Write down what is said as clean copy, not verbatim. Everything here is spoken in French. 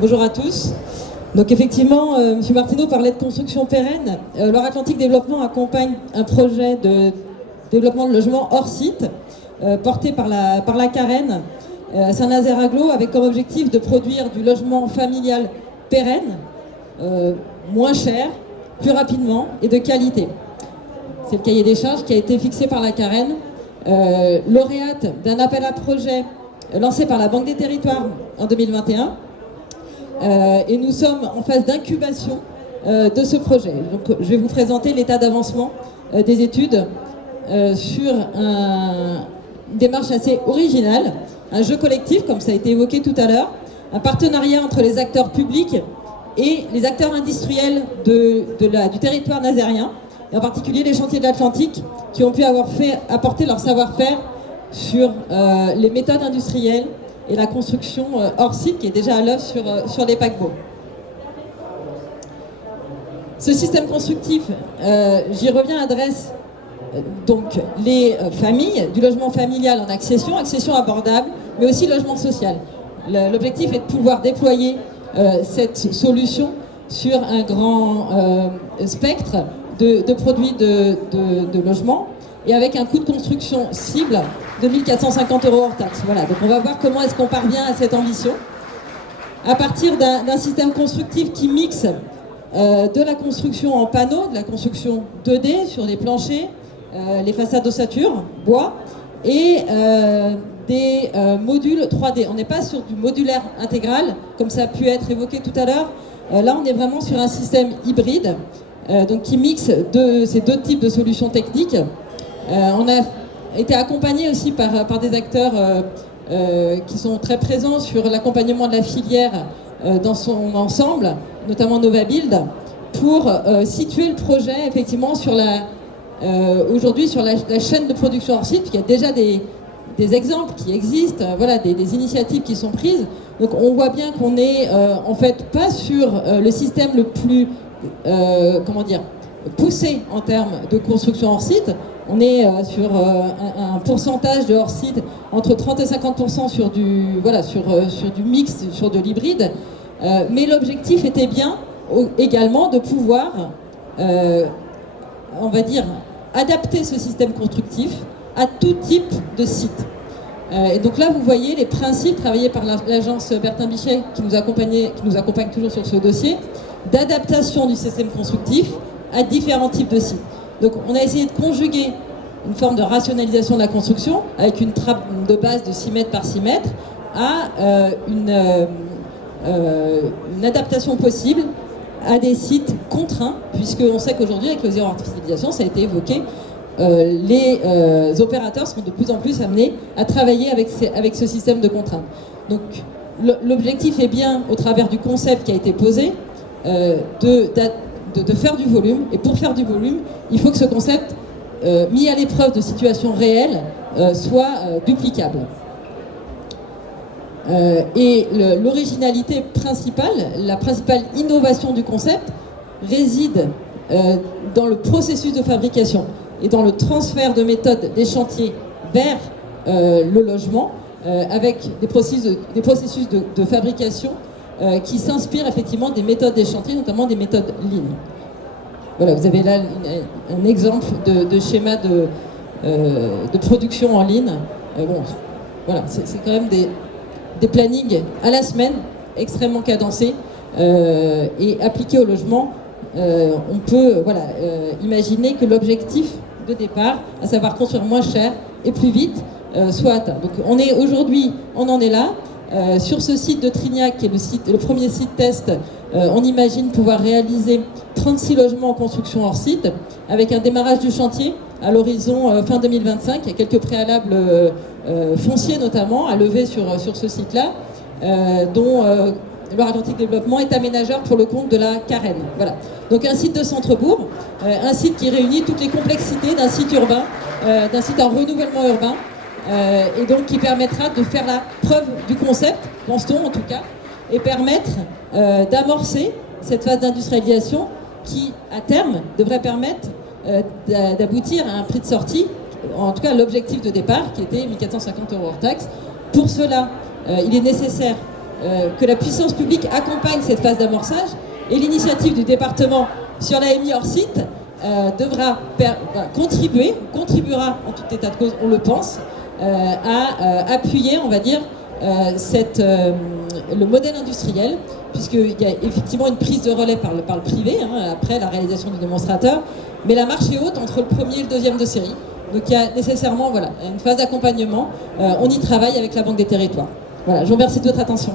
Bonjour à tous. Donc effectivement, M. Martineau parlait de construction pérenne. Loire-Atlantique Développement accompagne un projet de développement de logements hors site, porté par la Carène à Saint-Nazaire-Aglo, avec comme objectif de produire du logement familial pérenne, moins cher, plus rapidement et de qualité. C'est le cahier des charges qui a été fixé par la Carène, lauréate d'un appel à projet lancé par la Banque des Territoires en 2021. Et nous sommes en phase d'incubation de ce projet. Donc, je vais vous présenter l'état d'avancement des études sur une démarche assez originale, un jeu collectif, comme ça a été évoqué tout à l'heure, un partenariat entre les acteurs publics et les acteurs industriels du territoire nazérien, et en particulier les chantiers de l'Atlantique, qui ont pu apporter leur savoir-faire sur les méthodes industrielles et la construction hors site qui est déjà à l'œuvre sur les paquebots. Ce système constructif, j'y reviens, adresse donc les familles, du logement familial en accession abordable, mais aussi logement social. L'objectif est de pouvoir déployer cette solution sur un grand spectre de produits de logement, et avec un coût de construction cible de 1 450 € hors taxe. Voilà, donc on va voir comment est-ce qu'on parvient à cette ambition. À partir d'un système constructif qui mixe de la construction en panneaux, de la construction 2D sur les planchers, les façades d'ossature, bois, et des modules 3D. On n'est pas sur du modulaire intégral, comme ça a pu être évoqué tout à l'heure. Là, on est vraiment sur un système hybride, donc qui mixe ces deux types de solutions techniques. On a été accompagné aussi par des acteurs qui sont très présents sur l'accompagnement de la filière dans son ensemble, notamment Novabuild, pour situer le projet effectivement sur aujourd'hui sur la chaîne de production hors site. Il y a déjà des exemples qui existent, voilà, des initiatives qui sont prises. Donc on voit bien qu'on est en fait pas sur le système le plus poussé en termes de construction hors site. On est sur un pourcentage de hors site entre 30 et 50% sur du mix, sur de l'hybride. Mais l'objectif était bien également de pouvoir, on va dire, adapter ce système constructif à tout type de site. Et donc là, vous voyez les principes travaillés par l'agence Bertin Bichet, qui nous accompagne toujours sur ce dossier, d'adaptation du système constructif à différents types de sites. Donc on a essayé de conjuguer une forme de rationalisation de la construction avec une trappe de base de 6 mètres par 6 mètres à une adaptation possible à des sites contraints, puisqu'on sait qu'aujourd'hui, avec le zéro artificialisation, ça a été évoqué, les opérateurs seront de plus en plus amenés à travailler avec ce système de contraintes. Donc l'objectif est bien, au travers du concept qui a été posé, de faire du volume. Et pour faire du volume, il faut que ce concept, mis à l'épreuve de situations réelles, soit duplicable. Et l'originalité principale, la principale innovation du concept réside dans le processus de fabrication et dans le transfert de méthode des chantiers vers le logement, avec des processus de fabrication qui s'inspirent effectivement des méthodes des chantiers, notamment des méthodes Lean. Voilà, vous avez là un exemple de schéma de production en Lean. Bon, voilà, c'est quand même des plannings à la semaine, extrêmement cadencés, et appliqués au logement. On peut imaginer que l'objectif de départ, à savoir construire moins cher et plus vite, soit atteint. Donc on en est là. Sur ce site de Trignac, qui est le premier site test, on imagine pouvoir réaliser 36 logements en construction hors site, avec un démarrage du chantier à l'horizon fin 2025. Il y a quelques préalables fonciers notamment à lever sur ce site-là, dont Loire-Atlantique Développement est aménageur pour le compte de la Carène. Voilà. Donc un site de centre-bourg, un site qui réunit toutes les complexités d'un site urbain, d'un site en renouvellement urbain, et donc qui permettra de faire la preuve du concept, pense-t-on en tout cas, et permettre d'amorcer cette phase d'industrialisation qui, à terme, devrait permettre d'aboutir à un prix de sortie, en tout cas l'objectif de départ, qui était 1 450 € hors taxe. Pour cela, il est nécessaire que la puissance publique accompagne cette phase d'amorçage, et l'initiative du département sur l'AMI hors site contribuera en tout état de cause, on le pense, à appuyer, on va dire, le modèle industriel, puisqu'il y a effectivement une prise de relais par le privé, après la réalisation du démonstrateur, mais la marche est haute entre le premier et le deuxième de série. Donc il y a nécessairement une phase d'accompagnement. On y travaille avec la Banque des Territoires. Voilà, je vous remercie de votre attention.